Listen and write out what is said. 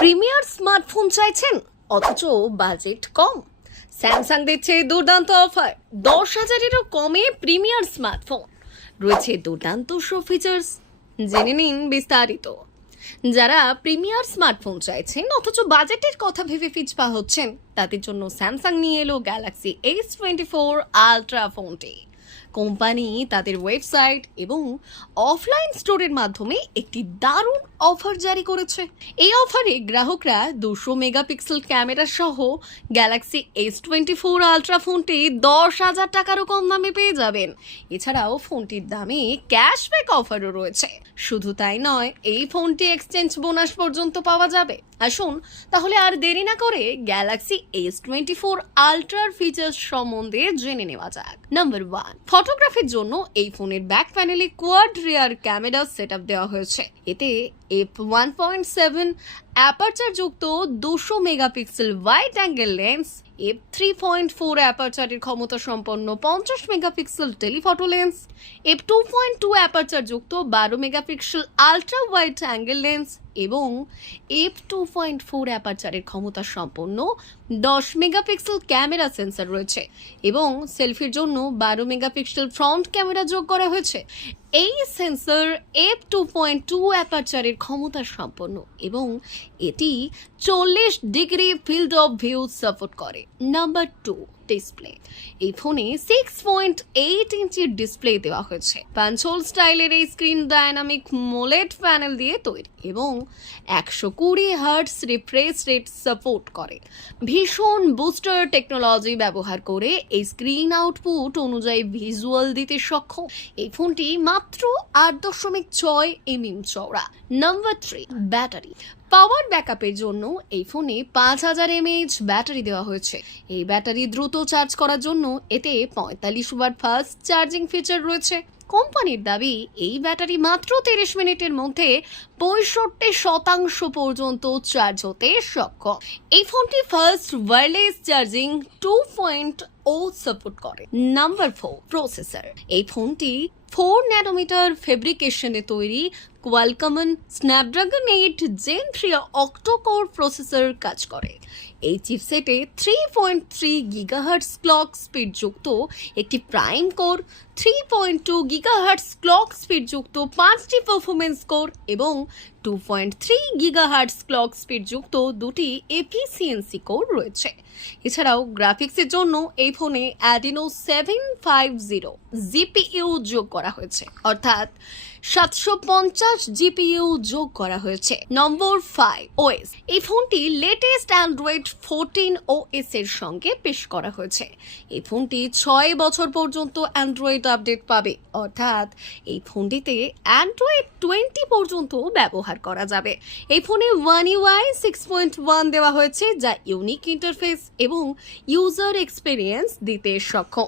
Premier smartphone চাইছেন, অথচ budget কম। Samsung দিচ্ছে দুর্দান্ত অফার দশ হাজারেরও কমে প্রিমিয়ার স্মার্টফোন। রয়েছে দুর্দান্ত সব ফিচার্স জেনে নিন বিস্তারিত। যারা প্রিমিয়ার স্মার্টফোন চাইছেন, অথচ বাজেটের কথা ভেবে ফিচপা হচ্ছেন, তাদের জন্য স্যামসাং নিয়ে এলো Galaxy S twenty four ultra ফোনটি কোম্পানি, তাদের ওয়েবসাইট এবং অফলাইন স্টোরের মাধ্যমে একটি দারুণ অফার জারি করেছে। এই অফারে গ্রাহকরা দুশো মেগাপিক্সেল ক্যামেরা সহ Galaxy S twenty four ultra ফোনটি দশ হাজার টাকারও কম দামে পেয়ে যাবেন। এছাড়াও ফোনটির দামে ক্যাশব্যাক অফারও রয়েছে। শুধু তাই নয়, এই ফোনটি এক্সচেঞ্জ বোনাস পর্যন্ত পাওয়া যাবে। আসুন, তাহলে আর দেরি না করে গ্যালাক্সি এস টোয়েন্টি ফোর আলট্রার ফিচার্স সম্বন্ধে জেনে নেওয়া যাক। নাম্বার ওয়ান ফটোগ্রাফির জন্য এই ফোনের ব্যাক প্যানেলে কোয়াড রিয়ার ক্যামেরা সেট দেওয়া হয়েছে। এতে F one point seven aperture যুক্ত দুশো megapixel wide angle lens F three point four অ্যাপারচারের ক্ষমতা সম্পন্ন পঞ্চাশ megapixel telephoto lens F two point two aperture যুক্ত বারো megapixel ultra wide angle lens এবং এফ টু পয়েন্ট ফোর অ্যাপারচারের ক্ষমতা সম্পন্ন দশ মেগাপিক্সেল ক্যামেরা সেন্সর রয়েছে এবং সেলফির জন্য বারো মেগাপিক্সেল ফ্রন্ট ক্যামেরা যোগ করা হয়েছে। এই sensor F two point two অ্যাপারচারের ক্ষমতা সম্পন্ন এবং এটি চল্লিশ degree field of view support করে। নাম্বার টু ডিসপ্লে এই ফোনে সিক্স পয়েন্ট এইট ইঞ্চির ডিসপ্লে দেওয়া হয়েছে। পাঞ্চোল স্টাইলের এই স্ক্রিন ডায়নামিক মোলেট প্যানেল দিয়ে তৈরি এবং একশো কুড়ি হার্টস রিফ্রেশ রেট সাপোর্ট করে। ভীষণ বুস্টার টেকনোলজি ব্যবহার করে এই স্ক্রিন আউটপুট অনুযায়ী ভিজুয়াল দিতে সক্ষম। এই ফোনটি মাত্র আট দশমিক ছয় এম এমএম চওড়া। নাম্বার থ্রি ব্যাটারি পাওয়ার ব্যাকআপের জন্য এই ফোনে পাঁচ হাজার এমএইচ ব্যাটারি দেওয়া হয়েছে। এই ব্যাটারি দ্রুত চার্জ করার জন্য এতে পঁয়তাল্লিশ ওয়াট ফাস্ট চার্জিং ফিচার রয়েছে। কোম্পানির দাবি, এই ব্যাটারি মাত্র তিরিশ মিনিটের মধ্যে পঁয়ষট্টি শতাংশ পর্যন্ত চার্জ হতে সক্ষম। এই ফোনটি fast wireless charging two point O support করে। Number four processor. এই ফোনটি ফোর ন্যানোমিটার ফেব্রিকেশনে তৈরি কোয়ালকমন Snapdragon eight gen three octacore processor কাজ করে। এই চিপসেটে three point three gigahertz clock speed যুক্ত একটি prime core three point two gigahertz clock speed যুক্ত পাঁচটি পারফরমেন্স কোর এবং two point three gigahertz clock speed যুক্ত দুটি এফিসিয়েন্সি কোর রয়েছে। এছাড়াও গ্রাফিক্সের জন্য এই ফোনে Adreno seven five zero GPU যোগ করা হয়েছে। অর্থাৎ সাতশো পঞ্চাশ জিপিইউ যোগ করা হয়েছে। নম্বর ফাইভ ওএস এই ফোনটি লেটেস্ট অ্যান্ড্রয়েড ফোরটিন ওএস এর সঙ্গে পেশ করা হয়েছে। এই ফোনটি ছয় বছর পর্যন্ত অ্যান্ড্রয়েড আপডেট পাবে। অর্থাৎ এই ফোনটিতে অ্যান্ড্রয়েড টোয়েন্টি পর্যন্ত ব্যবহার করা যাবে। এই ফোনে One UI six point one দেওয়া হয়েছে, যা ইউনিক ইন্টারফেস এবং ইউজার এক্সপিরিয়েন্স দিতে সক্ষম।